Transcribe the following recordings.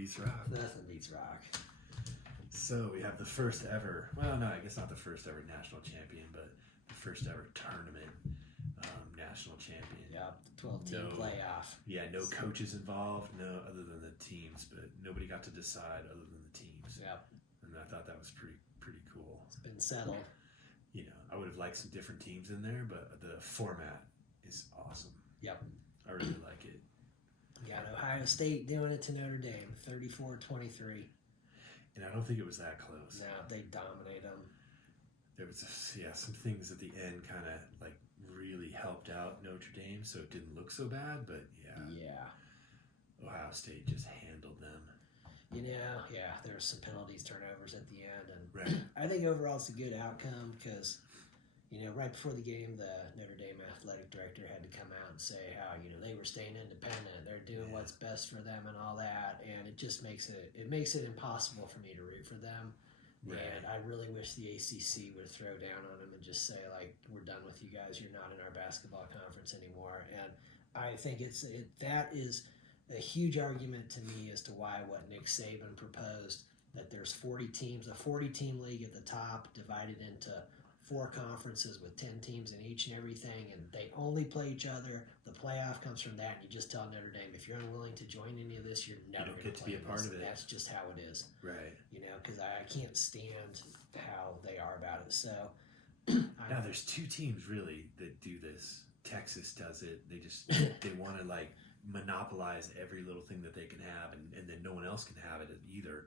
beats rock. Nothing beats rock. So we have the first ever, well, no, I guess not the first ever national champion, but the first ever tournament national champion. Yep, 12-team playoff. Yeah, no coaches involved, no other than the teams, but nobody got to decide other than the teams. Yep. And I thought that was pretty cool. It's been settled. You know, I would have liked some different teams in there, but the format is awesome. Yep. I really like it. Got Ohio State doing it to Notre Dame, 34-23. And I don't think it was that close. No, they dominate them. There was, some things at the end kind of like really helped out Notre Dame, so it didn't look so bad. But Ohio State just handled them. You know, there were some penalties, turnovers at the end, and right. I think overall it's a good outcome because, you know, right before the game, the Notre Dame athletic director had to come out and say how, you know, they were staying independent, they're doing what's best for them and all that, and it just makes it impossible for me to root for them. Right. And I really wish the ACC would throw down on them and just say, like, we're done with you guys, you're not in our basketball conference anymore. And I think that is a huge argument to me as to why what Nick Saban proposed, that there's 40 teams, a 40-team league at the top divided into 4 conferences with 10 teams in each and everything, and they only play each other. The playoff comes from that, and you just tell Notre Dame, if you're unwilling to join any of this, you're never going to get to be a part of it. That's just how it is. Right. You know, because I can't stand how they are about it. So now there's 2 teams really that do this. Texas does it. They want to like monopolize every little thing that they can have, and then no one else can have it either.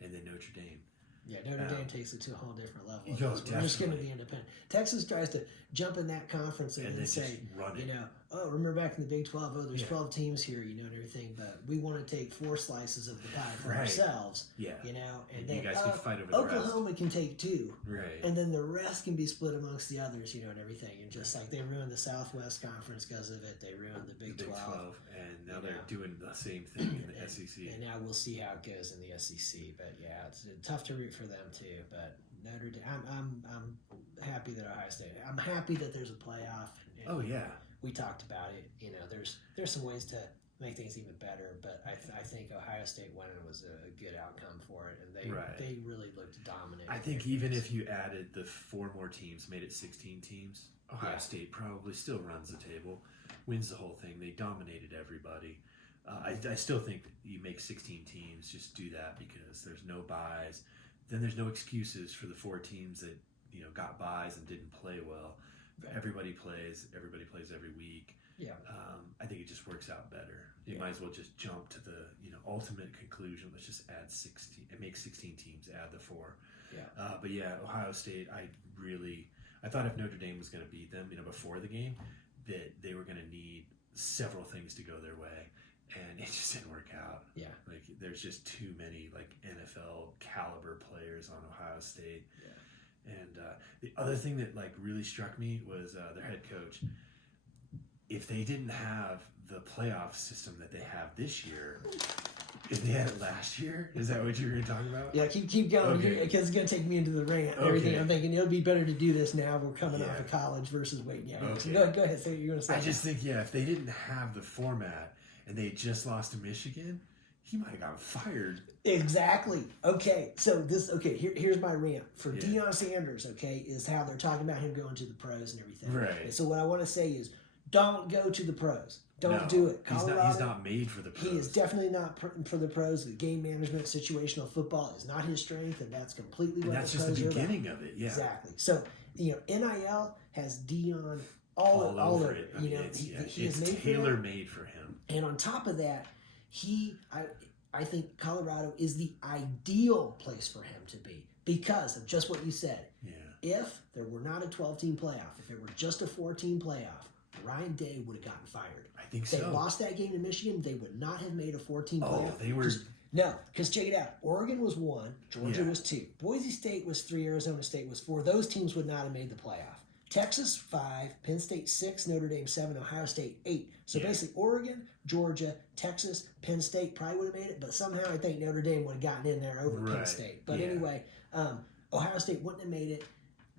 And then Notre Dame. Yeah, Notre Dame takes it to a whole different level. We're just going to be independent. Texas tries to jump in that conference and then say, you know, oh, remember back in the Big 12, oh, there's 12 teams here, you know, and everything, but we want to take 4 slices of the pie for ourselves. Yeah. You know, and you then guys can fight over the Oklahoma rest. Can take 2. Right. And then the rest can be split amongst the others, you know, and everything. And just like they ruined the Southwest Conference because of it, they ruined the Big 12. And now they're doing the same thing in the SEC. And now we'll see how it goes in the SEC. But yeah, it's tough to root for them too. But Notre Dame, I'm happy that Ohio State. I'm happy that there's a playoff. And we talked about it. You know, there's some ways to make things even better. But I think Ohio State winning was a good outcome for it, and they really looked dominant. I think even if you added the 4 more teams, made it 16 teams, Ohio State probably still runs the table, wins the whole thing. They dominated everybody. I still think you make 16 teams. Just do that because there's no buys. Then there's no excuses for the 4 teams that, you know, got buys and didn't play well. Everybody plays every week. Yeah. I think it just works out better. You might as well just jump to the, you know, ultimate conclusion. Let's just add 16 and make 16 teams. Add the 4. Yeah. But Ohio State. I thought if Notre Dame was going to beat them, you know, before the game, that they were going to need several things to go their way. And it just didn't work out. Yeah. Like, there's just too many, like, NFL caliber players on Ohio State. Yeah. And the other thing that, like, really struck me was their head coach. If they didn't have the playoff system that they have this year, if they had it last year, is that what you were going to talk about? Yeah, keep going, because it's going to take me into the rant and everything. I'm thinking it'll be better to do this now. We're coming off of college versus waiting. Yeah. So go ahead, say what you're going to say. I just think, if they didn't have the format and they just lost to Michigan, he might have gotten fired. Exactly. Okay, so here's my rant for Deion Sanders. Okay, is how they're talking about him going to the pros and everything. Right. And so what I want to say is, don't go to the pros. Don't do it. Colorado, he's not made for the pros. He is definitely not for the pros. The game management, situational football is not his strength, and that's completely what that's the just pros the beginning are about. of it. Yeah, exactly. So NIL has Deion all over it. He is tailor-made for him. And on top of that, I think Colorado is the ideal place for him to be because of just what you said. Yeah. If there were not a 12-team playoff, if it were just a 4-team playoff, Ryan Day would have gotten fired. I think so. They lost that game to Michigan, they would not have made a 4-team playoff. They were... No, because check it out. Oregon was 1, Georgia was 2, Boise State was 3, Arizona State was 4. Those teams would not have made the playoff. Texas 5, Penn State 6, Notre Dame 7, Ohio State 8. So basically Oregon, Georgia, Texas, Penn State probably would have made it, but somehow I think Notre Dame would have gotten in there over Penn State. But anyway, Ohio State wouldn't have made it.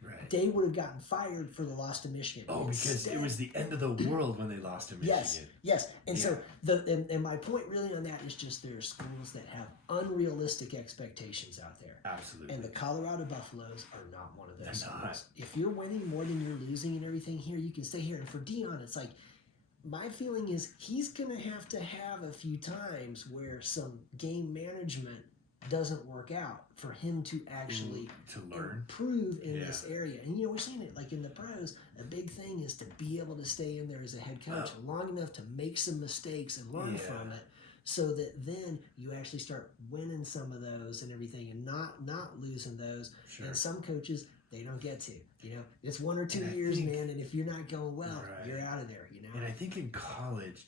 Right. they would have gotten fired for the loss to Michigan. Oh, because Instead, it was the end of the world when they lost to Michigan. Yes. And Yeah. so and my point really on that is just there are schools that have unrealistic expectations out there. Absolutely. And the Colorado Buffaloes are not one of those They're not. schools. If you're winning more than you're losing and everything here, you can stay here. And for Dion, it's like, my feeling is he's going to have a few times where some game management doesn't work out for him to actually to learn. improve in Yeah. this area. And we're seeing it like in the pros. A big thing is to be able to stay in there as a head coach long enough to make some mistakes and learn from it, so that then you actually start winning some of those and everything, and not losing those. Sure. And some coaches, they don't get to. It's 1 or 2 And I years, think- man. And if you're not going well, Right. you're out of there. And I think in college,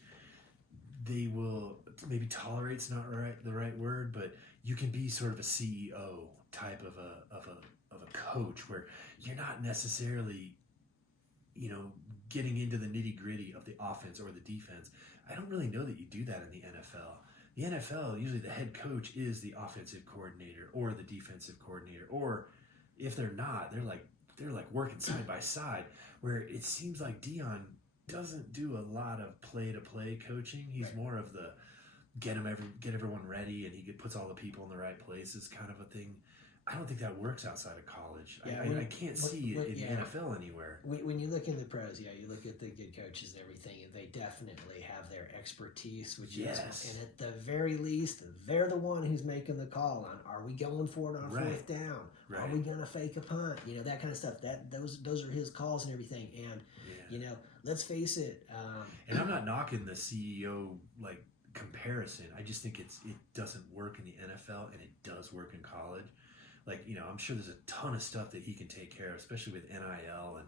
they will, maybe tolerat's not the right word, but you can be sort of a CEO type of a coach where you're not necessarily, getting into the nitty gritty of the offense or the defense. I don't really know that you do that in the NFL. The NFL, usually the head coach is the offensive coordinator or the defensive coordinator, or if they're not, they're like working side by side. Where it seems like Dion doesn't do a lot of play-to-play coaching. He's Right. more of the get everyone ready, and he puts all the people in the right places kind of a thing. I don't think that works outside of college. Yeah, I can't see it in the NFL anywhere. When you look in the pros, you look at the good coaches and everything, and they definitely have their expertise, which is, and at the very least, they're the one who's making the call on, are we going for it on fourth down? Right. Are we going to fake a punt? That kind of stuff. Those are his calls and everything. And, let's face it. And I'm not knocking the CEO comparison. I just think it doesn't work in the NFL, and it does work in college. I'm sure there's a ton of stuff that he can take care of, especially with NIL and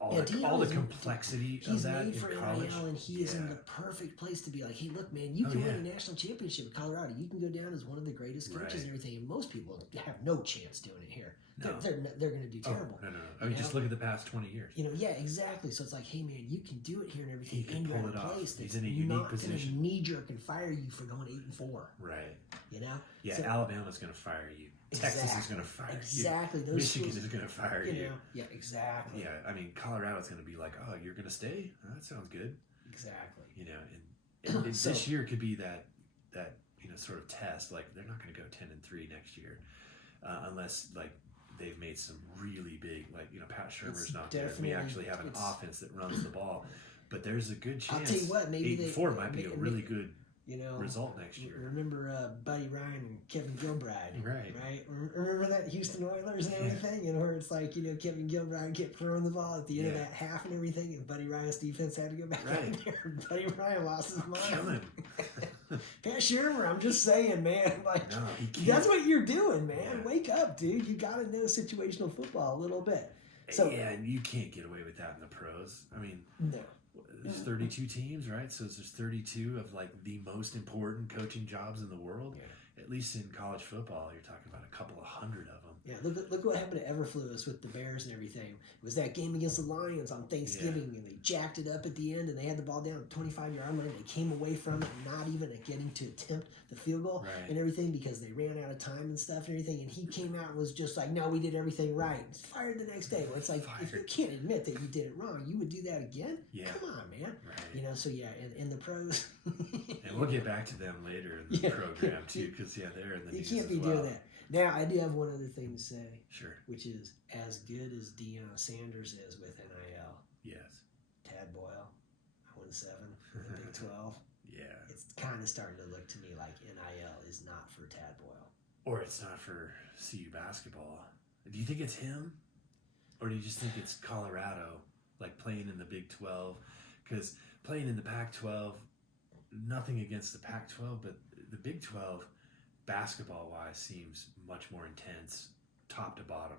all the complexity of that He's made in for college. NIL, and he is in the perfect place to be like, hey, look, man, you can win a national championship in Colorado. You can go down as one of the greatest coaches and everything. And most people have no chance doing it here. No. They're going to do terrible. No. I mean, just look at the past 20 years. Yeah, exactly. So it's like, hey, man, you can do it here and everything. He can and you're pull in it a off. place He's that's in a unique not position. going to knee-jerk and fire you for going 8-4. Right. Yeah, so, Alabama's going to fire you. Texas is going to fire you. Exactly. Those Michigan schools, is going to fire you. Yeah, exactly. Yeah, I mean, Colorado's going to be like, oh, you're going to stay? Oh, that sounds good. Exactly. And this year could be that sort of test. Like, they're not going to go 10-3 next year unless they've made some really big, Pat Shermer's not there. We actually have an offense that runs the ball, but there's a good chance. I'll tell you what, maybe 8-4 might be a really good result next year. Remember Buddy Ryan and Kevin Gilbride, right? Remember that Houston Oilers and everything, where it's like Kevin Gilbride kept throwing the ball at the end of that half and everything, and Buddy Ryan's defense had to go back out there. And Buddy Ryan lost his mind. Kill him. Pat Shermer, I'm just saying, man. No, he can't. That's what you're doing, man. Yeah. Wake up, dude. You got to know situational football a little bit. So and you can't get away with that in the pros. I mean, no. There's 32 teams, right? So there's 32 of the most important coaching jobs in the world. Yeah. At least in college football, you're talking about a couple of hundred of them. Yeah, look what happened to Everfluous with the Bears and everything. It was that game against the Lions on Thanksgiving, and they jacked it up at the end, and they had the ball down at the 25-yard line. They came away from it, not even getting to attempt the field goal and everything, because they ran out of time and stuff and everything. And he came out and was just like, "No, we did everything right." Fired the next day. Well, it's like, if you can't admit that you did it wrong, you would do that again? Yeah. Come on, man. Right. So in the pros. And we'll get back to them later in the program too, because they're in the news. You can't be doing that. Now, I do have one other thing to say. Sure. Which is, as good as Deion Sanders is with NIL, yes, Tad Boyle, 0-7 in the Big 12. Yeah. It's kind of starting to look to me like NIL is not for Tad Boyle. Or it's not for CU basketball. Do you think it's him? Or do you just think it's Colorado, playing in the Big 12? Because playing in the Pac-12, nothing against the Pac-12, but the Big 12, basketball-wise, seems much more intense, top to bottom.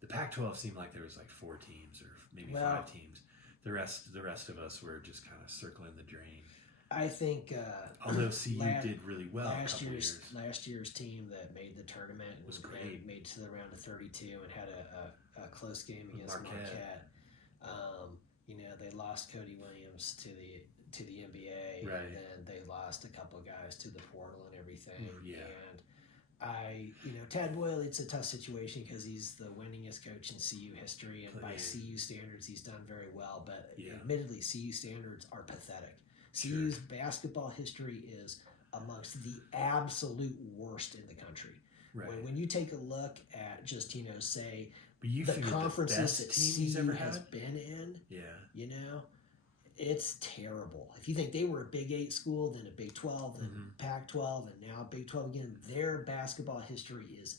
The Pac-12 seemed like there was 4 teams or maybe 5 teams. The rest of us were just kind of circling the drain. I think, although CU did really well last year's team that made the tournament was great, made to the round of 32 and had a close game against Marquette. They lost Cody Williams to the NBA, right. and then they lost a couple of guys to the portal and everything. Yeah. And Tad Boyle, it's a tough situation because he's the winningest coach in CU history, and by CU standards, he's done very well. But admittedly, CU standards are pathetic. CU's basketball history is amongst the absolute worst in the country. Right. When you take a look at just, say, but you the conferences that CU CU ever has had? been in, Yeah. It's terrible. If you think they were a Big 8 school, then a Big 12, then Pac-12, and now Big 12 again, their basketball history is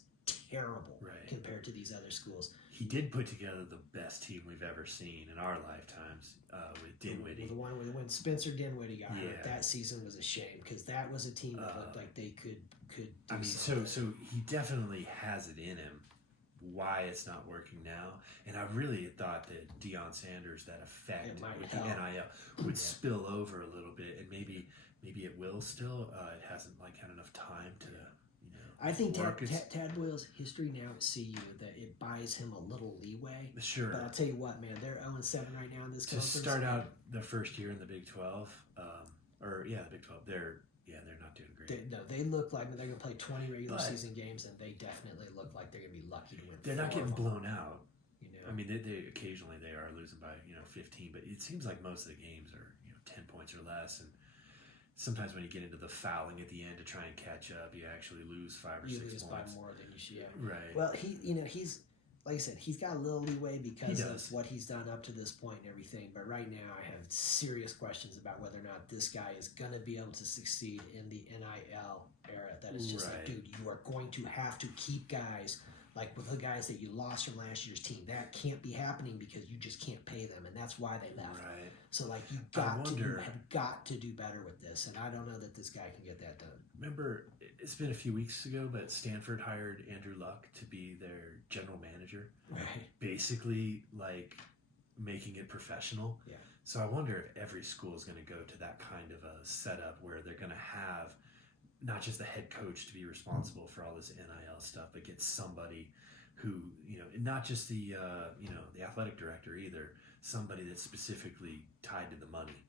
terrible compared to these other schools. He did put together the best team we've ever seen in our lifetimes with Dinwiddie. The one when Spencer Dinwiddie got hurt, Yeah. that season was a shame because that was a team that looked like they could do so something. he definitely has it in him. Why it's not working now, and I really thought that Deion Sanders, that effect with the NIL would spill over a little bit, and maybe it will still. It hasn't had enough time to I think Tad Boyle's history now at CU that it buys him a little leeway. Sure, but I'll tell you what, man, they're 0-7 right now in this conference. To start out the first year in the Big 12, the Big 12, they're not doing great. They look like they're going to play 20 regular season games, and they definitely look like they're going to be lucky to win. They're not getting blown out. I mean, they occasionally they are losing by 15, but it seems like most of the games are 10 points or less, and sometimes when you get into the fouling at the end to try and catch up, you actually lose 5 or 6 points. You lose by more than you should. Yeah. Right. Well, he's like I said, he's got a little leeway because of what he's done up to this point and everything. But right now, I have serious questions about whether or not this guy is going to be able to succeed in the NIL era. That is just like, dude, you are going to have to keep guys like with the guys that you lost from last year's team. That can't be happening because you just can't pay them, and that's why they left. Right. So you have got to do better with this, and I don't know that this guy can get that done. Remember, it's been a few weeks ago, but Stanford hired Andrew Luck to be their general manager. Right. Basically, making it professional. Yeah. So I wonder if every school is going to go to that kind of a setup where they're going to have not just the head coach to be responsible for all this NIL stuff, but get somebody who, not just the athletic director either, somebody that's specifically tied to the money.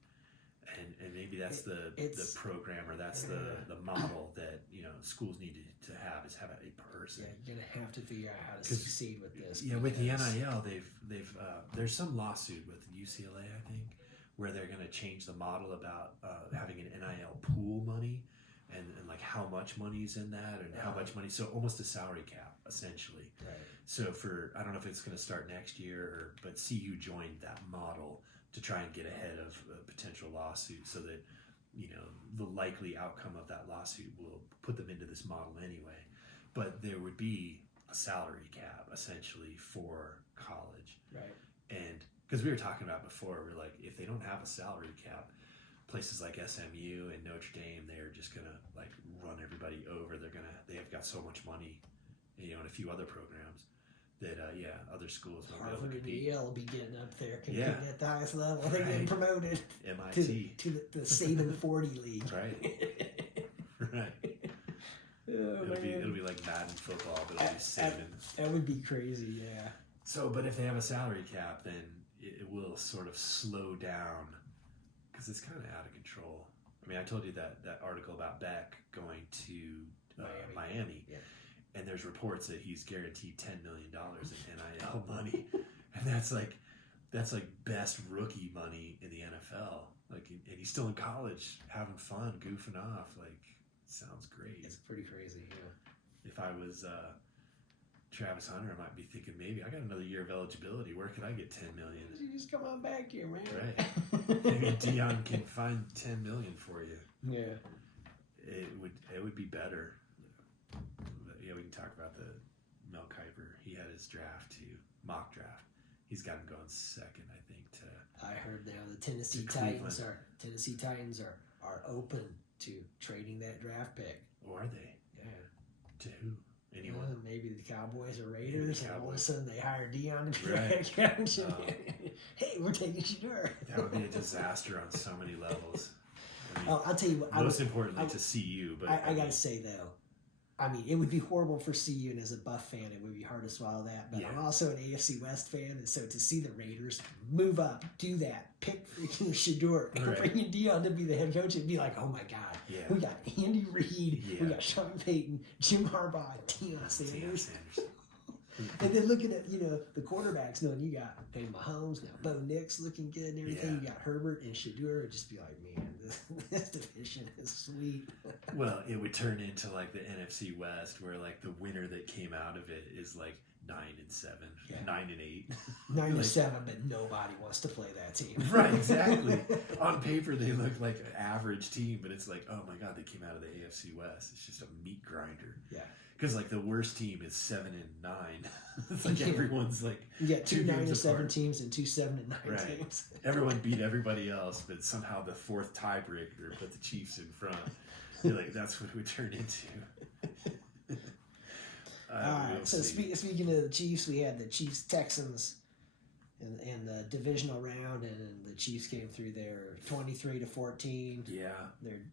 And maybe that's the program, or that's the model that schools need to have, is have a person. Yeah, you're gonna have to figure out how to succeed with this. Yeah, with the NIL, they've there's some lawsuit with UCLA, I think, where they're gonna change the model about having an NIL pool money and how much money's in that and how much money. So almost a salary cap essentially. Right. So I don't know if it's gonna start next year, but CU joined that model to try and get ahead of a potential lawsuit, so that the likely outcome of that lawsuit will put them into this model anyway. But there would be a salary cap essentially for college, right? And because we were talking about before, we're like, if they don't have a salary cap, places like SMU and Notre Dame, they're just gonna run everybody over. They have got so much money, and a few other programs that other schools won't be able to Harvard and compete. Yale will be getting up there competing at the highest level. They're getting promoted MIT to the Saban 40 League. Right. Right. Oh, It'll be like Madden football, but it'll be Saban. That would be crazy, yeah. So, but if they have a salary cap, then it will sort of slow down because it's kind of out of control. I mean, I told you that article about Beck going to Miami. Yeah. And there's reports that he's guaranteed $10 million in NIL money, and that's like best rookie money in the NFL. And he's still in college, having fun, goofing off. Sounds great. It's pretty crazy, yeah. If I was Travis Hunter, I might be thinking, maybe I got another year of eligibility. Where could I get $10 million? You just come on back here, man. Right. Maybe Deion can find $10 million for you. Yeah. It would be better. Yeah, we can talk about the Mel Kiper. He had his draft too, mock draft. He's got him going second, I think. I heard now the Tennessee Titans are open to trading that draft pick. Or are they? Yeah. To who? Anyone? Maybe the Cowboys or Raiders, and all of a sudden they hire Deion to be right. head coach. Hey, we're taking Shedeur. That would be a disaster on so many levels. I'll tell you what. Most importantly to CU, but I gotta say though, I mean, it would be horrible for CU, and as a Buff fan, it would be hard to swallow that. But I'm also an AFC West fan, and so to see the Raiders move up, do that, pick freaking Shador, and bring in Dion to be the head coach, it'd be like, oh my God, we got Andy Reid, we got Sean Payton, Jim Harbaugh, Deion Sanders. And then looking at, the quarterbacks, knowing you got Mahomes, now Bo Nix looking good and everything. You got Herbert and Shador. It'd just be like, man, this division is sweet. Well, it would turn into like the NFC West, where like the winner that came out of it is like 9-7, 9-8, 9-7, but nobody wants to play that team. Right, exactly. On paper, they look like an average team, but it's like, oh my God, they came out of the AFC West. It's just a meat grinder. Yeah. Because like the worst team is 7-9. It's like everyone's like you get 2 9-7 teams and 2 7-9 teams. Everyone beat everybody else, but somehow the fourth tiebreaker put the Chiefs in front. You're like, that's what it would turn into. So speaking of the Chiefs, we had the Chiefs Texans in the divisional round, and the Chiefs came through there 23-14. Yeah,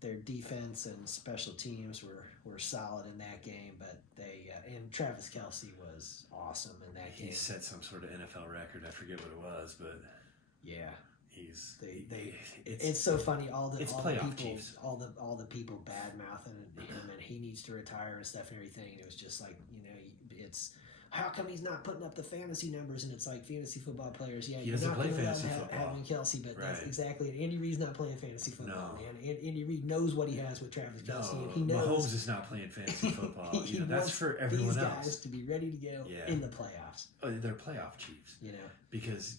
their defense and special teams were solid in that game, but they and Travis Kelce was awesome in that game. He set some sort of NFL record. I forget what it was, but yeah, it's so funny. All the people, Chiefs. all the people bad mouthing him, and he needs to retire and stuff and everything. And it was just like, it's. How come he's not putting up the fantasy numbers? And it's like fantasy football players. Yeah, he doesn't play fantasy football. Having Kelce, but that's exactly it. Andy Reid's not playing fantasy football, man. And Andy Reid knows what he has with Travis Kelce. No, and he knows Mahomes is not playing fantasy football. he that's for everyone these else. Guys to be ready to go in the playoffs. Oh, they're playoff Chiefs. Because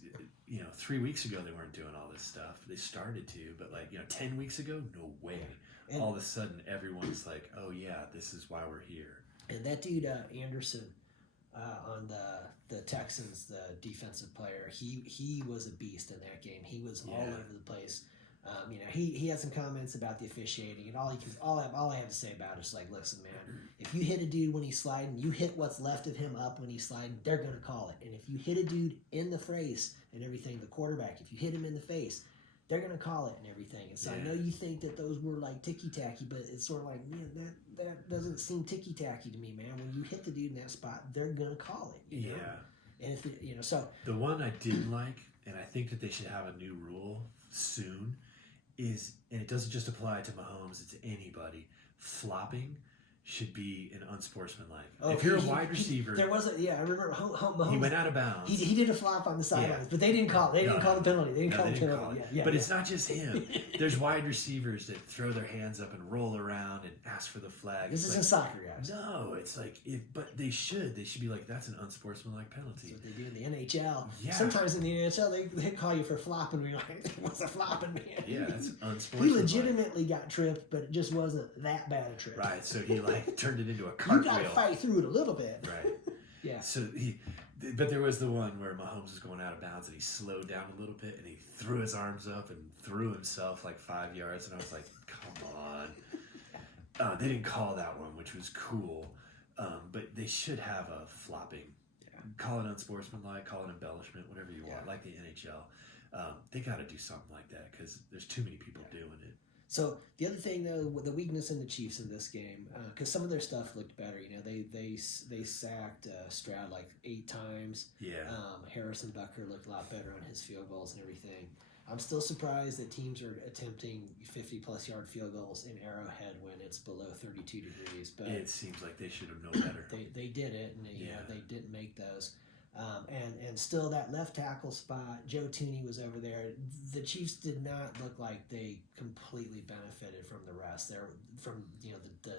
3 weeks ago they weren't doing all this stuff. They started to, but 10 weeks ago, no way. And all of a sudden, everyone's like, "Oh yeah, this is why we're here." And that dude Anderson. On the Texans, the defensive player, he was a beast in that game. He was all over the place. He had some comments about the officiating, and all I have to say about it is like, listen, man, if you hit a dude when he's sliding, you hit what's left of him up when he's sliding, they're gonna call it. And if you hit a dude in the face and everything, the quarterback, if you hit him in the face, they're gonna call it and everything. And so I know you think that those were like ticky tacky, but it's sort of like, man, that doesn't seem ticky tacky to me, man. When you hit the dude in that spot, they're gonna call it. You know? And if so the one I didn't like, and I think that they should have a new rule soon, is, and it doesn't just apply to Mahomes, it's anybody, flopping should be an unsportsmanlike. If you're a wide receiver, there was I remember Mahomes, he went out of bounds. He did a flop on the sidelines, but they didn't call it. They didn't call the penalty. They didn't call the penalty. But it's not just him. There's wide receivers that throw their hands up and roll around and ask for the flag. This isn't soccer, guys. No, it's like, but they should be like, that's an unsportsmanlike penalty. That's what they do in the NHL. Yeah. Sometimes in the NHL, they call you for flopping. We're like, what's a flopping, man? Yeah, that's unsportsmanlike. He legitimately got tripped, but it just wasn't that bad a trip. Right, so he turned it into a cartwheel. You got to fight through it a little bit. Right. Yeah. So but there was the one where Mahomes was going out of bounds and he slowed down a little bit and he threw his arms up and threw himself like 5 yards, and I was like, come on. They didn't call that one, which was cool, but they should have a flopping. Yeah. Call it unsportsmanlike, call it embellishment, whatever you want, like the NHL. They got to do something like that because there's too many people doing it. So the other thing, though, the weakness in the Chiefs in this game, because some of their stuff looked better. They sacked Stroud like 8 times. Yeah. Harrison Butker looked a lot better on his field goals and everything. I'm still surprised that teams are attempting 50-plus yard field goals in Arrowhead when it's below 32 degrees. But it seems like they should have known better. They did it, and they didn't make those. And still that left tackle spot, Joe Tooney was over there. The Chiefs did not look like they completely benefited from the rest. From the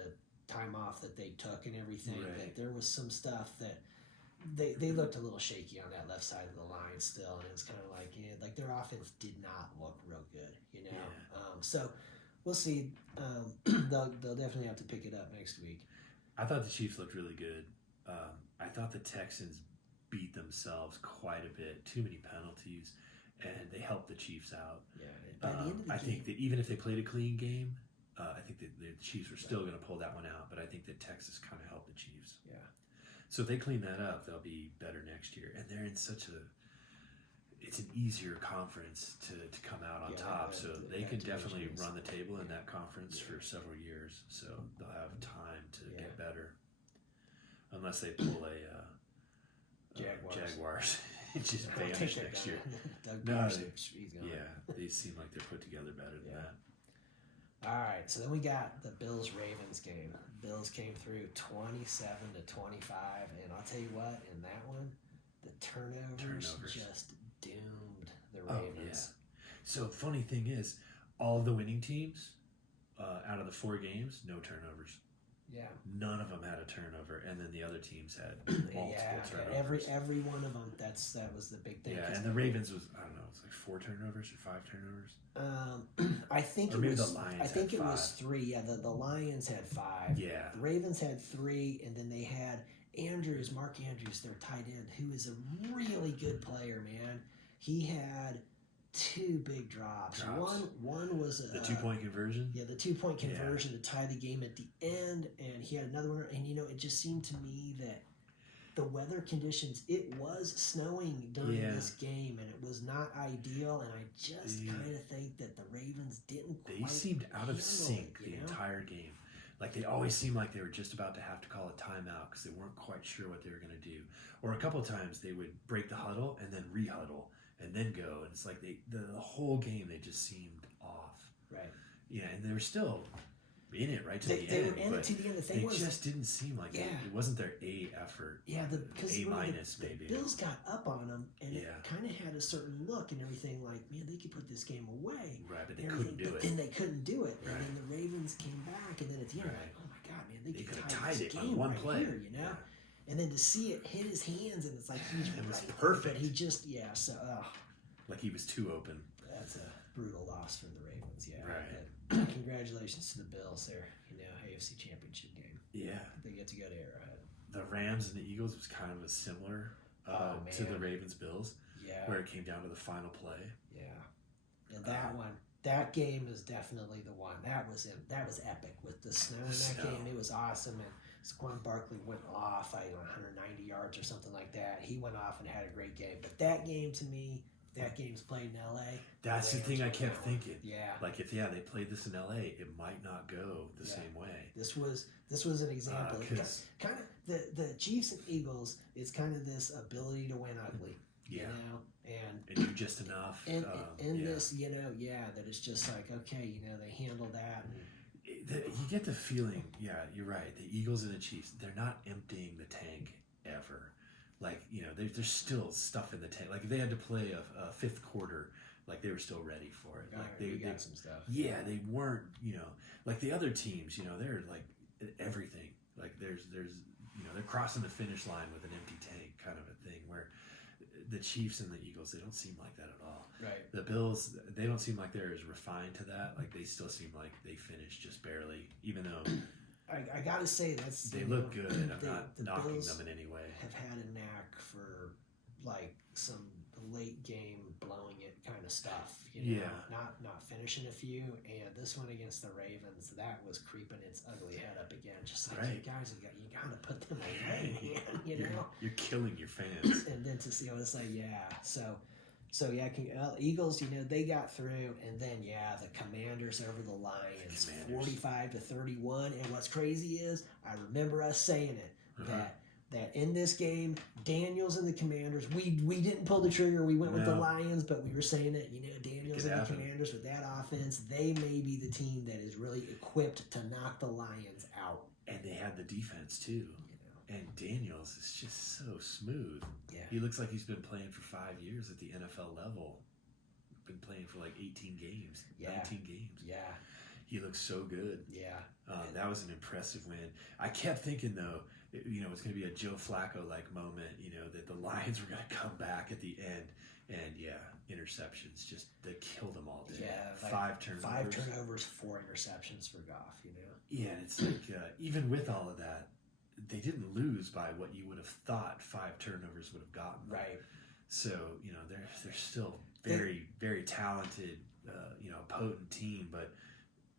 time off that they took and everything. Right. That there was some stuff that they looked a little shaky on that left side of the line still, and it was kind of like like their offense did not look real good, Yeah. So we'll see. They'll definitely have to pick it up next week. I thought the Chiefs looked really good. I thought the Texans beat themselves quite a bit. Too many penalties, and they helped the Chiefs out. Yeah, I think that even if they played a clean game, I think that the Chiefs were still going to pull that one out. But I think that Texas kind of helped the Chiefs. Yeah. So if they clean that up, they'll be better next year. And they're in it's an easier conference to come out on top. So they can definitely run the table in that conference for several years. So they'll have time to get better. unless they pull a Jaguars. It just I'll take vanish that next guy. year. Doug No, Peterson, they- he's gone. Yeah, they seem like they're put together better than Yeah. that. All right, so then we got the Bills-Ravens game. Bills came through 27-25, and I'll tell you what, in that one, the turnovers. Just doomed the Ravens. Oh, yeah. So funny thing is, all of the winning teams, out of the 4 games, no turnovers. Yeah. None of them had a turnover, and then the other teams had multiple Yeah, turnovers. every one of them. That was the big thing. Yeah, and the Ravens was, I don't know, it's like 4 turnovers or 5 turnovers. I think Or it maybe was. the Lions I think had it was 5. 3. Yeah, the Lions had 5. Yeah. The Ravens had 3, and then they had Mark Andrews, their tight end, who is a really good player, man. He had 2 big drops. One was The 2-point conversion? Yeah, the 2-point conversion to tie the game at the end, and he had another one. And it just seemed to me that the weather conditions, it was snowing during this game, and it was not ideal. And I just kind of think that the Ravens didn't. They seemed out of sync the entire game. Like they always seemed like they were just about to have to call a timeout because they weren't quite sure what they were going to do. Or a couple of times they would break the huddle and then re-huddle and then go. And it's like the whole game they just seemed off. Right. Yeah, and they were still in it right to They the end. were in it to the end. The thing was, just didn't seem like it wasn't their A effort. Yeah, because A minus maybe. The Bills got up on them, and it Yeah. kind of had a certain look and everything. Like, man, they could put this game away. Right, but they and couldn't do but it. then they couldn't do it, Right. and then the Ravens came back, and then at the end, Right. like, oh my god, man, They they could could have tie tied this it game on one right play. here, Yeah. And then to see it hit his hands, and it's like he's It was right perfect. But he just so Like he was too open. that's a brutal loss for the Ravens. Yeah, Right. But congratulations to the Bills, their AFC Championship game. Yeah. They get to go to Arrowhead. The Rams and the Eagles was kind of a similar to the Ravens Bills, Yeah. where it came down to the final play. Yeah, and that game is definitely the one. That was epic with the snow in that game. It was awesome, and Saquon Barkley went off 190 yards or something like that. He went off and had a great game. But that game to me, that game's played in LA. That's the thing I kept thinking. Yeah, Like if they played this in LA, it might not go the same way. This was an example. Kind of the Chiefs and Eagles. It's kind of this ability to win ugly. Yeah. And do just enough. And this, that it's just like, okay, they handle that. You get the feeling, you're right. The Eagles and the Chiefs, they're not emptying the tank ever. Like, there's still stuff in the tank. Like, if they had to play a fifth quarter, like, they were still ready for it. Like, they got some stuff. Yeah, they weren't, like the other teams, they're like everything. Like, there's they're crossing the finish line with an empty tank kind of a thing, where the Chiefs and the Eagles, they don't seem like that at all. Right. The Bills, they don't seem like they're as refined to that. Like, they still seem like they finished just barely, even though I gotta say they look good, and I'm not the knocking Bills them in any way. have had a knack for like some late game blowing it kind of stuff. Not finishing a few, and this one against the Ravens, that was creeping its ugly head up again. Just like, you guys, you gotta put them away, man. You're killing your fans. And then to see, it's like, Eagles, they got through, and then the Commanders over the Lions, 45-31. And what's crazy is, I remember us saying it that in this game, Daniels and the Commanders, we didn't pull the trigger. We went with the Lions, but we were saying that Daniels and the Commanders with that offense, they may be the team that is really equipped to knock the Lions out. And they had the defense too. And Daniels is just so smooth. Yeah. He looks like he's been playing for 5 years at the NFL level. Been playing for like 18 games, 19 games. Yeah. He looks so good. Yeah. That was an impressive win. I kept thinking, though, it's going to be a Joe Flacco-like moment, that the Lions were going to come back at the end. And, interceptions. Just, they killed them all day. Yeah. 5 turnovers. 5 turnovers, 4 interceptions for Goff, Yeah, and it's like, even with all of that, they didn't lose by what you would have thought 5 turnovers would have gotten them. Right. So, they're still very, very talented, potent team, but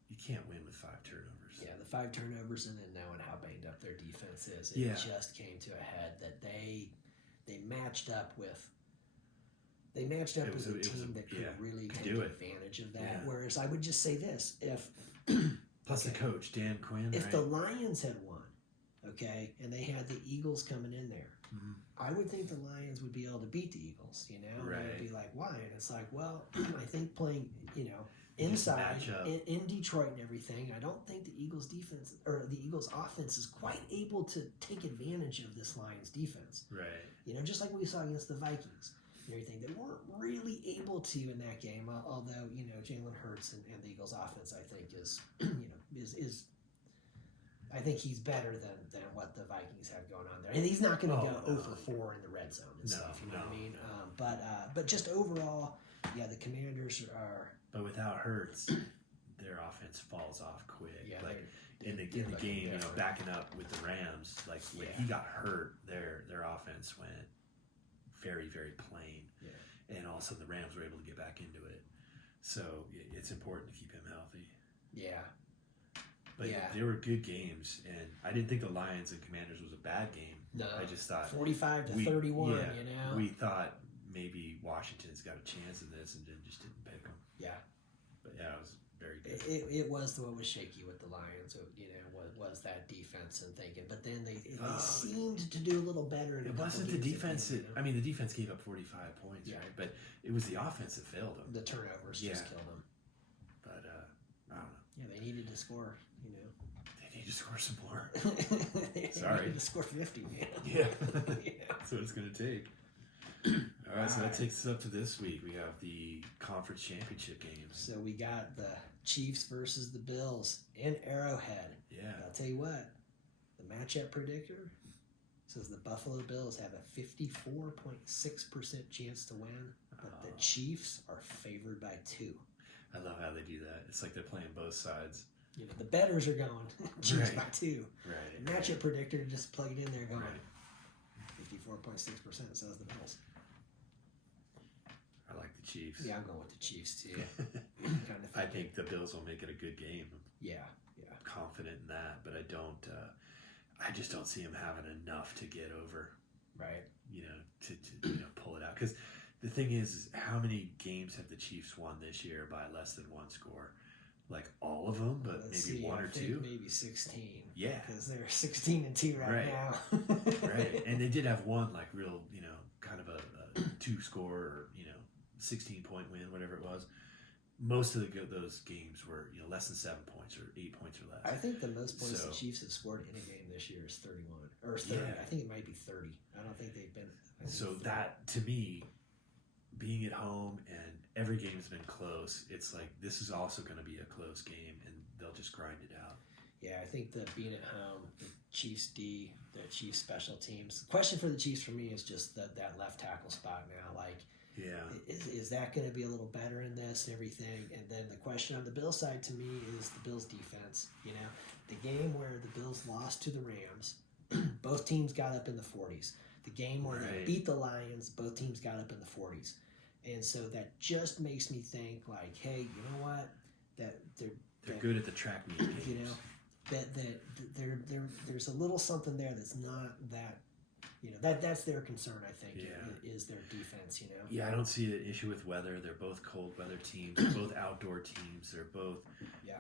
you can't win with 5 turnovers. Yeah, the 5 turnovers, and then knowing how banged up their defense is, it just came to a head that they matched up with. They matched up with a team that could really take advantage of that. Yeah. Whereas I would just say this: plus the coach Dan Quinn, if the Lions had won, okay, and they had the Eagles coming in there. Mhm. I would think the Lions would be able to beat the Eagles, you know? Right. And it would be like, why? And it's like, well, I think playing, you know, Just inside match up. in Detroit and everything, I don't think the Eagles defense or the Eagles offense is quite able to take advantage of this Lions defense. Right. You know, just like we saw against the Vikings and everything. They weren't really able to in that game, although, you know, Jalen Hurts and the Eagles offense, I think, is, you know, is I think he's better than what the Vikings have going on there. And he's not going to go no. 0 for 4 in the red zone and No, stuff, you know no. what I mean? But just overall, yeah, the Commanders are, But without Hurts, their offense falls off quick. yeah, like they're in the looking game, you know, different. backing up with the Rams, like when Yeah. he got hurt, their offense went very, very plain. Yeah. And all of a sudden the Rams were able to get back into it. So it's important to keep him healthy. Yeah. But Yeah. they were good games, and I didn't think the Lions and Commanders was a bad game. No. I just thought 45 to 31, yeah, you know? we thought maybe Washington's got a chance in this, and then just didn't pick them. Yeah. But yeah, it was very good. It was what was shaky with the Lions, you know, was that defense and thinking. But then they seemed to do a little better. In a It couple wasn't the games at defense. the end, you know? I mean, the defense gave up 45 points, Yeah. right? But it was the offense that failed them. The turnovers just Yeah. killed them. But I don't know. Yeah, they needed to score, you know. They need to score some more. They Sorry. needed to score 50, man. Yeah. Yeah. That's what it's going to take. All right, so that takes us up to this week. We have the conference championship games. So we got the Chiefs versus the Bills in Arrowhead. Yeah. I'll tell you what, the matchup predictor says the Buffalo Bills have a 54.6% chance to win, but the Chiefs are favored by 2. I love how they do that. It's like they're playing both sides. You know, the bettors are going Chiefs Right. by 2. Right. The matchup predictor just plugged it in there going Right. 54.6% says the Bills. I like the Chiefs. Yeah, I'm going with the Chiefs too. kind of I think the Bills will make it a good game. Yeah. I'm confident in that, but I don't. I just don't see them having enough to get over. Right. You know, to pull it out. Because the thing is, how many games have the Chiefs won this year by less than one score? Like all of them, but Let's maybe see, one I or think two. maybe 16. Yeah. Because they're 16-2 right Right. now. Right, and they did have one like real, you know, kind of a 2-score or 16-point win, whatever it was. Most of those games were less than 7 points or 8 points or less. I think the most points So- the Chiefs have scored in a game this year is 31 or 30. Yeah. I think it might be 30. I don't think they've been. I think So 30. that to me, being at home and every game's been close, it's like this is also going to be a close game, and they'll just grind it out. Yeah, I think that being at home, the Chiefs D, the Chiefs special teams. The question for the Chiefs for me is just that left tackle spot now. Like, Yeah, is that going to be a little better in this and everything? And then the question on the Bills side to me is the Bills defense. You know, the game where the Bills lost to the Rams, both teams got up in the 40s. The game where they Right. beat the Lions, both teams got up in the 40s. And so that just makes me think like, hey, you know what? That they're good at the track meet games. you know, that there's a little something there that's not that, that's their concern, I think, Yeah. is their defense, Yeah, I don't see an issue with weather. They're both cold weather teams. They're both outdoor teams. They're both. Yeah.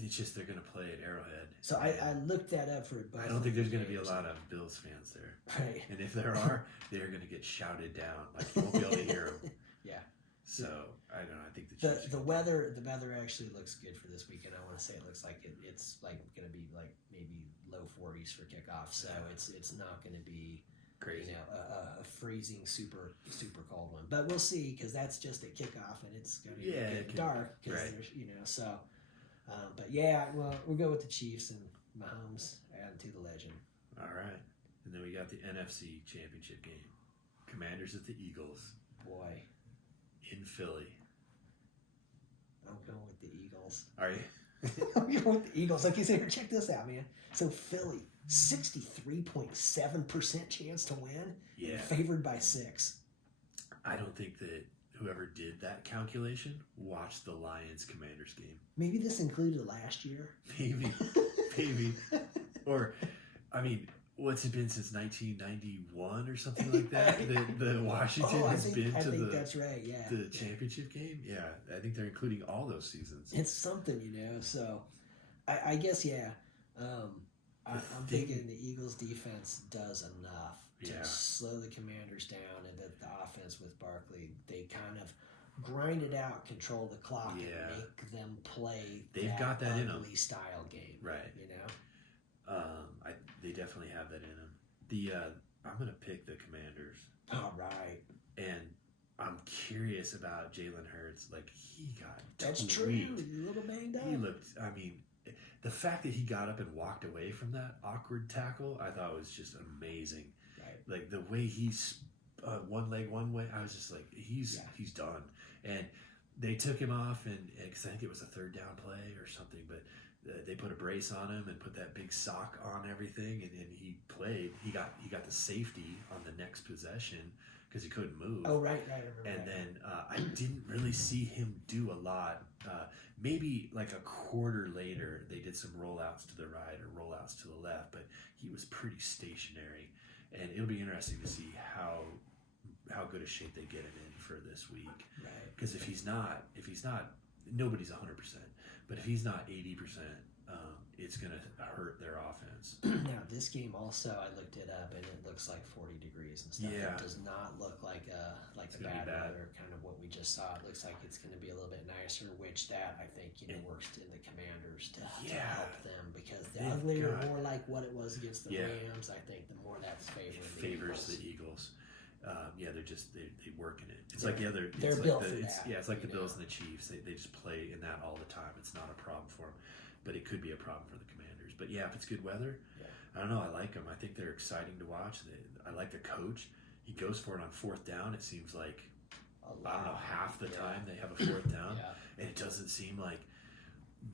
It's just they're going to play at Arrowhead. So I looked that up for both. I don't think of there's the going to be a games. lot of Bills fans there. Right. And if there are, they're going to get shouted down. Like you won't be able to hear them. Yeah. So I don't know. I think the The Chiefs. the weather actually looks good for this weekend. I want to say it looks like it's like going to be like maybe low 40s for kickoff. So it's not going to be Crazy. a freezing super cold one. But we'll see because that's just at kickoff and it's going to it get can- dark because right. there's so. But yeah, well, we'll go with the Chiefs and Mahomes add to the legend. All right. And then we got the NFC Championship game. Commanders at the Eagles Boy, in Philly. I'm going with the Eagles. Are you? I'm going with the Eagles. Like you say, check this out, man. So Philly, 63.7% chance to win. Yeah. Favored by 6. I don't think that whoever did that calculation watched the Lions Commanders game. Maybe this included last year. Maybe. Maybe. Or, I mean, what's it been since 1991 or something like that? The Washington I has been think to that's right. Yeah, the championship game? Yeah. I think they're including all those seasons. it's something, So I guess yeah. I'm thinking the Eagles' defense does enough to Yeah. slow the Commanders down, and that the offense with Barkley, they kind of grind it out, control the clock, Yeah. and make them play. They've got that in 'em. ugly style game, Right. You know. They definitely have that in them. I'm gonna pick the Commanders, All right, and I'm curious about Jalen Hurts. Like he got that's true. tweaked. He's a little banged up. He looked. I mean, the fact that he got up and walked away from that awkward tackle, I thought was just amazing. Right. Like the way he's one leg one way, I was just like, he's done. And they took him off, and because I think it was a third down play or something, but they put a brace on him and put that big sock on everything, and he played. He got the safety on the next possession because he couldn't move. Oh, right. I remember. And that. then I didn't really see him do a lot. Maybe like a quarter later, they did some rollouts to the right or rollouts to the left, but he was pretty stationary. And it'll be interesting to see how good a shape they get him in for this week. Right. Because if he's not, nobody's 100%. But if he's not 80%, it's going to hurt their offense. Now, this game also, I looked it up, and it looks like 40 degrees and stuff. Yeah. It does not look like the gonna be bad. weather, kind of what we just saw. It looks like it's going to be a little bit nicer, which that, I think, works in the Commanders to help them, because the They've uglier, got- more like what it was against the Yeah. Rams, I think the more that's It favors the Eagles. They work in it. It's They're- like the other. they're It's built like for it's that, yeah. It's like the you know? Bills and the Chiefs. They just play in that all the time. It's not a problem for them, but it could be a problem for the Commanders. But yeah, if it's good weather, Yeah. I don't know. I like them. I think they're exciting to watch. I like the coach. He goes for it on fourth down. It seems like I don't know, half the time they have a fourth down, Yeah. and it doesn't seem like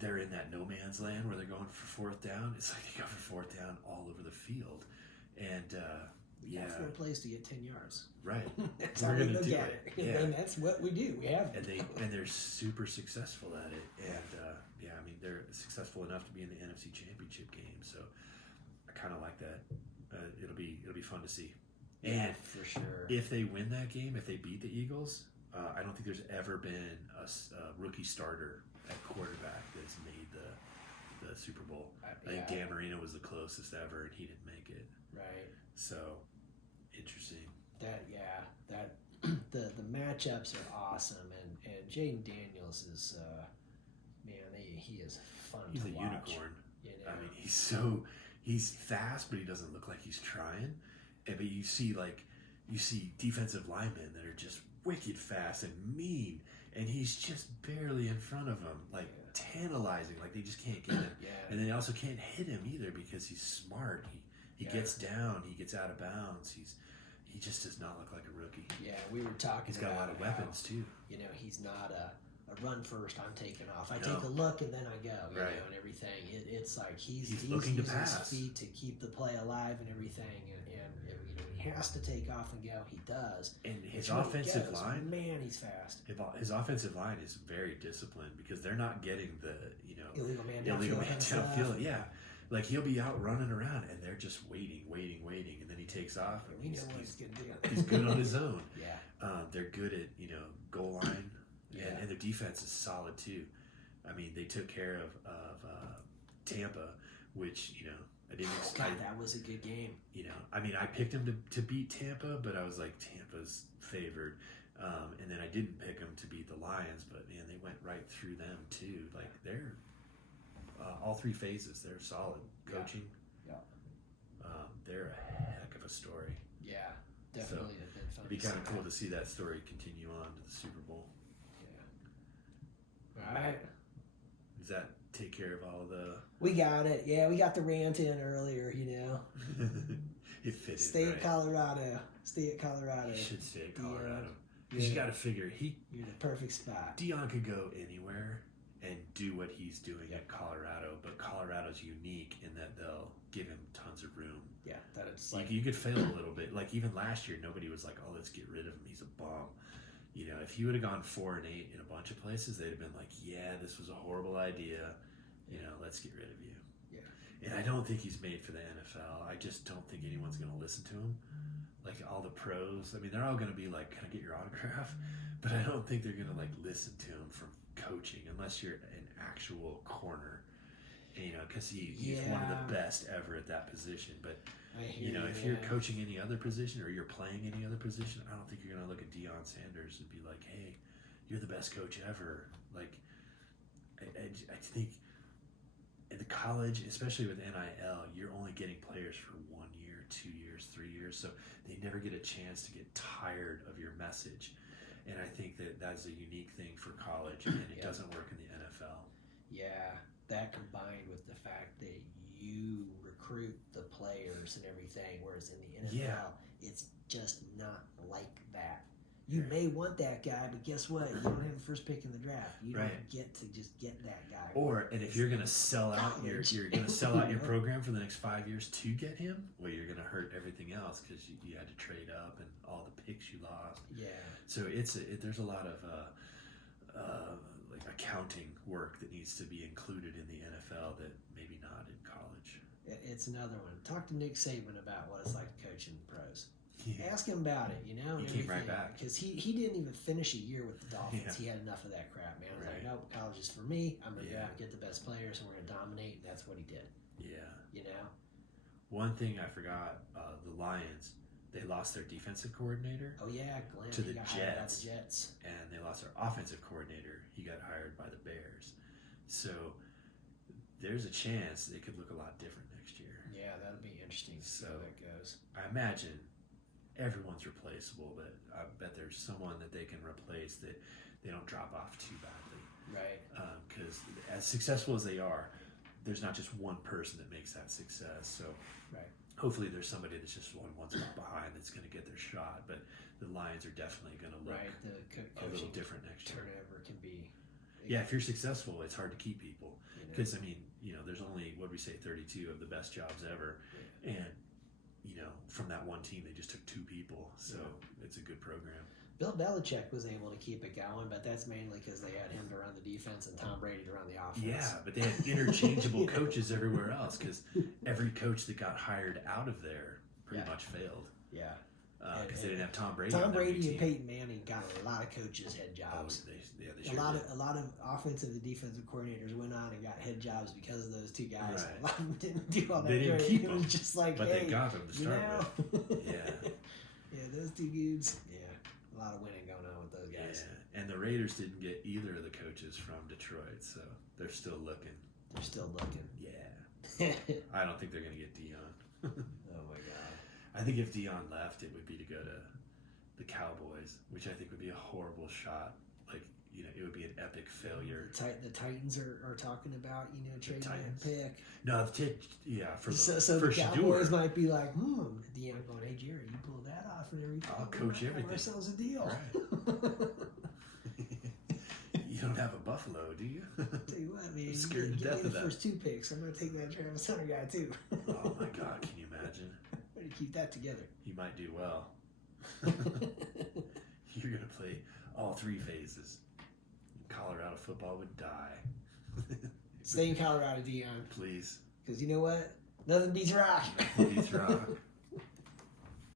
they're in that no man's land where they're going for fourth down. It's like they go for fourth down all over the field, and We got 4 plays to get 10 yards. right. That's We're how we gonna look do at it. it. Yeah. And that's what we do. We have And they're super successful at it, and I mean they're successful enough to be in the NFC Championship game. So I kind of like that. It'll be fun to see. And for sure. if they win that game, if they beat the Eagles, I don't think there's ever been a rookie starter at quarterback that's made the Super Bowl. I think Dan Marino was the closest ever, and he didn't make it. Right. So interesting. The matchups are awesome, and Jaden Daniels is he is fun He's to a watch. unicorn. You know? I mean, he's fast, but he doesn't look like he's trying. But you see defensive linemen that are just wicked fast and mean, and he's just barely in front of them, like tantalizing, like they just can't get him. Yeah. And then they also can't hit him either because he's smart. He gets down, he gets out of bounds. He just does not look like a rookie. Yeah, we were talking. He's got a lot of weapons too. You know, he's not a run first, I'm taking off. I No. take a look and then I go, you Right. know, and everything. It's like he's looking to using pass. his feet to keep the play alive and everything. And you know, he has to take off and go. He does. And his But when he offensive goes, line, man, he's fast. his offensive line is very disciplined because they're not getting the Illegal man illegal downfield man and stuff. downfield. Yeah, like he'll be out running around and they're just waiting, and then he takes off. And We know what he's gonna do. he's good on his own. Yeah. They're good at goal line, Yeah. and their defense is solid too. I mean, they took care of Tampa, which I didn't God, expect. that was a good game. I mean, I picked them to beat Tampa, but I was like, Tampa's favored. And then I didn't pick them to beat the Lions, but man, they went right through them too. Like they're all 3 phases. They're solid coaching. Yeah. They're a heck of a story. Yeah, definitely have been fun. It'd be to kind of see cool that. to see that story continue on to the Super Bowl. Yeah. All right. Does that take care of all the? We got it. Yeah, we got the rant in earlier, you know. It fitted. Stay right? at Colorado. Stay at Colorado. He should stay at Yeah. Colorado. Yeah. You got to figure You're in the perfect spot. Dion could go anywhere and do what he's doing at Colorado, but Colorado's unique in that they'll give him tons of room. Yeah, that it's like You could fail a little bit. Like even last year, nobody was like, "Oh, let's get rid of him. He's a bum." If he would have gone 4-8 in a bunch of places, they'd have been like, "Yeah, this was a horrible idea. Let's get rid of you." Yeah. And I don't think he's made for the NFL. I just don't think anyone's going to listen to him. Like all the pros, I mean, they're all going to be like, "Can I get your autograph?" But I don't think they're going to like listen to him from coaching unless you're an actual corner. because he's one of the best ever at that position. But I hear if you're coaching any other position or you're playing any other position, I don't think you're going to look at Deion Sanders and be like, hey, you're the best coach ever. Like, I think in the college, especially with NIL, you're only getting players for 1 year, 2 years, 3 years. So they never get a chance to get tired of your message. And I think that's a unique thing for college, and it doesn't work in the NFL. Yeah, that combined with the fact that you recruit the players and everything, whereas in the NFL, it's just not like that. You may want that guy, but guess what? You don't have the first pick in the draft. You don't get to just get that guy. And if you're going to sell out you're going to sell out your program for the next 5 years to get him, well, you're going to hurt everything else because you had to trade up and all the picks you lost. Yeah. So there's a lot of like accounting work that needs to be included in the NFL that maybe not in college. It's another one. Talk to Nick Saban about what it's like coaching the pros. Yeah. Ask him about it, He came right back. Because he didn't even finish a year with the Dolphins. He had enough of that crap, man. I was like, nope, college is for me. I'm going to go out and get the best players, and we're going to dominate. And that's what he did. Yeah. One thing I forgot, the Lions, they lost their defensive coordinator. Oh, yeah, Glenn. To the Jets. And they lost their offensive coordinator. He got hired by the Bears. So there's a chance they could look a lot different next year. Yeah, that'll be interesting to see how that goes. I imagine everyone's replaceable, but I bet there's someone that they can replace that they don't drop off too badly. Right. Because as successful as they are, there's not just one person that makes that success. So hopefully there's somebody that's just one spot behind that's going to get their shot. But the Lions are definitely going to look a little different next year. Turnover can be... Yeah, if you're successful, it's hard to keep people. Because, there's only, 32 of the best jobs ever. Yeah. And from that one team, they just took 2 people. So it's a good program. Bill Belichick was able to keep it going, but that's mainly because they had him to run the defense and Tom Brady to run the offense. Yeah, but they had interchangeable coaches everywhere else because every coach that got hired out of there pretty much failed. Yeah. Because they didn't have Tom Brady. Tom Brady and Peyton Manning got a lot of coaches head jobs. They a lot of offensive and defensive coordinators went on and got head jobs because of those 2 guys. Right. A lot of them didn't do all that. They didn't keep them. It was just like, but they got them to start with. Yeah, those 2 dudes. Yeah, a lot of winning going on with those guys. Yeah, and the Raiders didn't get either of the coaches from Detroit, so they're still looking. Yeah. I don't think they're going to get Deion. Oh my God. I think if Deion left, it would be to go to the Cowboys, which I think would be a horrible shot. Like, it would be an epic failure. The Titans are talking about, trading that pick. No, for the Cowboys might be like, Deion going, hey, Jerry, you pull that off and everything. I'll coach everything. Ourselves a deal. Right. You don't have a Buffalo, do you? Tell you what, man. I'm scared to death of that. First 2 picks. I'm going to take that Travis Hunter guy, too. Oh, my God. Can you imagine? Way to keep that together. He might do well. You're going to play all 3 phases. Colorado football would die. Stay in Colorado, Deion. Please. Because you know what? Nothing beats rock. Nothing beats rock.